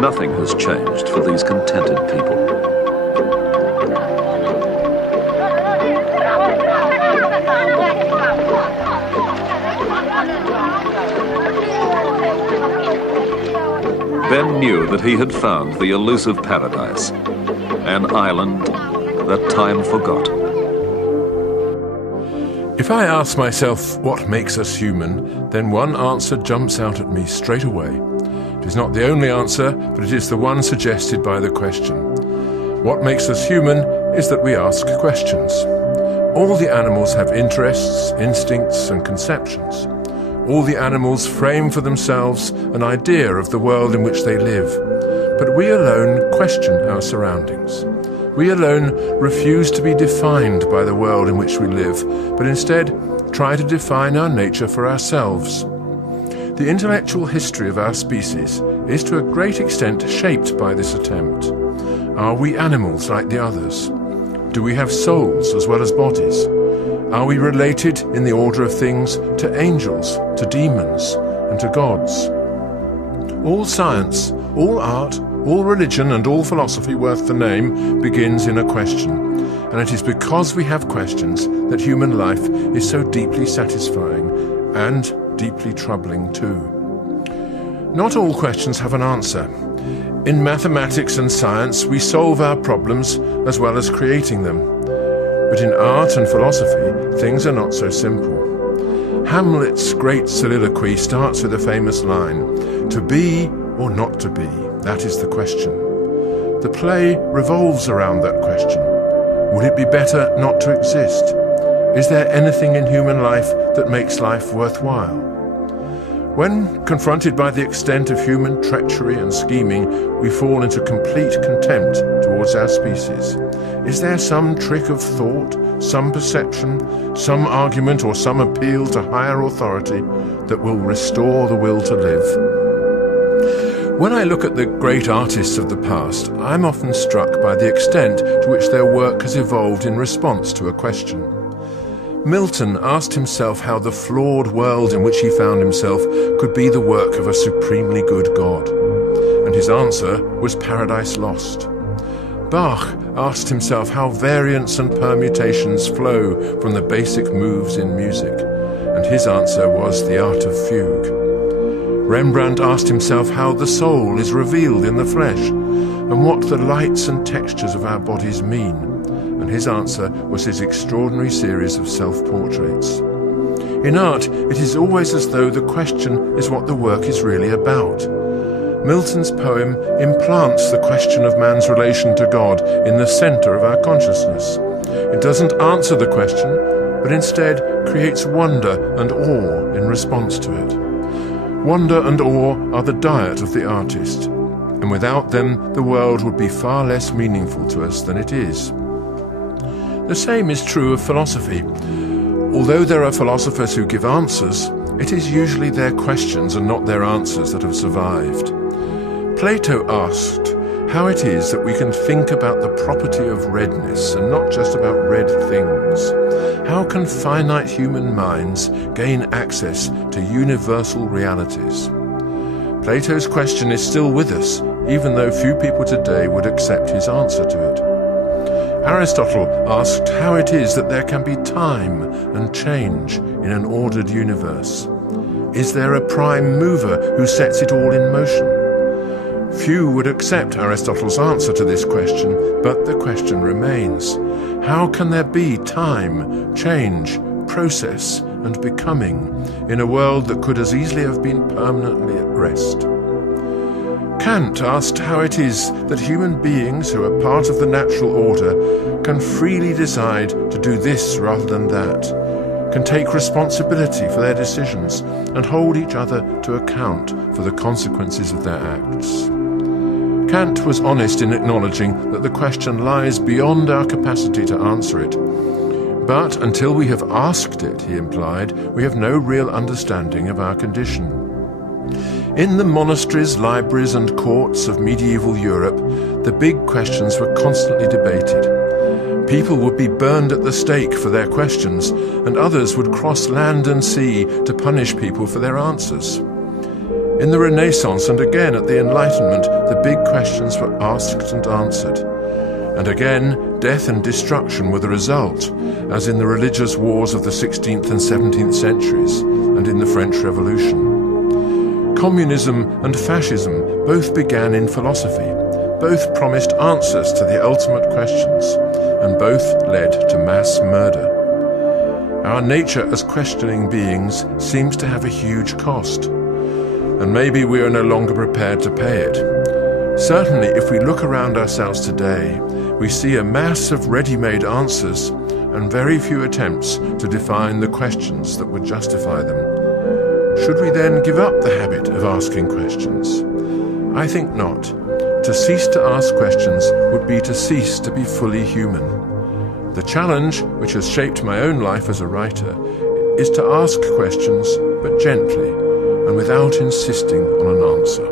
Nothing has changed for these contented people. Ben knew that he had found the elusive paradise, an island that time forgot. If I ask myself what makes us human, then one answer jumps out at me straight away. It is not the only answer, but it is the one suggested by the question. What makes us human is that we ask questions. All the animals have interests, instincts, and conceptions. All the animals frame for themselves an idea of the world in which they live. But we alone question our surroundings. We alone refuse to be defined by the world in which we live, but instead try to define our nature for ourselves. The intellectual history of our species is to a great extent shaped by this attempt. Are we animals like the others? Do we have souls as well as bodies? Are we related in the order of things to angels, to demons, and to gods? All science, all art, all religion and all philosophy worth the name begins in a question, and it is because we have questions that human life is so deeply satisfying and deeply troubling too. Not all questions have an answer. In mathematics and science we solve our problems as well as creating them. But in art and philosophy things are not so simple. Hamlet's great soliloquy starts with a famous line, "To be or not to be, that is the question." The play revolves around that question. Would it be better not to exist? Is there anything in human life that makes life worthwhile? When confronted by the extent of human treachery and scheming, we fall into complete contempt towards our species. Is there some trick of thought, some perception, some argument or some appeal to higher authority that will restore the will to live? When I look at the great artists of the past, I'm often struck by the extent to which their work has evolved in response to a question. Milton asked himself how the flawed world in which he found himself could be the work of a supremely good God, and his answer was Paradise Lost. Bach asked himself how variants and permutations flow from the basic moves in music, and his answer was the art of fugue. Rembrandt asked himself how the soul is revealed in the flesh, and what the lights and textures of our bodies mean, and his answer was his extraordinary series of self-portraits. In art, it is always as though the question is what the work is really about. Milton's poem implants the question of man's relation to God in the center of our consciousness. It doesn't answer the question, but instead creates wonder and awe in response to it. Wonder and awe are the diet of the artist, and without them the world would be far less meaningful to us than it is. The same is true of philosophy. Although there are philosophers who give answers, it is usually their questions and not their answers that have survived. Plato asked how it is that we can think about the property of redness and not just about red things. How can finite human minds gain access to universal realities? Plato's question is still with us, even though few people today would accept his answer to it. Aristotle asked how it is that there can be time and change in an ordered universe. Is there a prime mover who sets it all in motion? Few would accept Aristotle's answer to this question, but the question remains. How can there be time, change, process, and becoming in a world that could as easily have been permanently at rest? Kant asked how it is that human beings who are part of the natural order can freely decide to do this rather than that, can take responsibility for their decisions and hold each other to account for the consequences of their acts. Kant was honest in acknowledging that the question lies beyond our capacity to answer it. But until we have asked it, he implied, we have no real understanding of our condition. In the monasteries, libraries and courts of medieval Europe, the big questions were constantly debated. People would be burned at the stake for their questions, and others would cross land and sea to punish people for their answers. In the Renaissance and again at the Enlightenment, the big questions were asked and answered. And again, death and destruction were the result, as in the religious wars of the 16th and 17th centuries, and in the French Revolution. Communism and fascism both began in philosophy, both promised answers to the ultimate questions, and both led to mass murder. Our nature as questioning beings seems to have a huge cost, and maybe we are no longer prepared to pay it. Certainly, if we look around ourselves today, we see a mass of ready-made answers and very few attempts to define the questions that would justify them. Should we then give up the habit of asking questions? I think not. To cease to ask questions would be to cease to be fully human. The challenge, which has shaped my own life as a writer, is to ask questions, but gently and without insisting on an answer.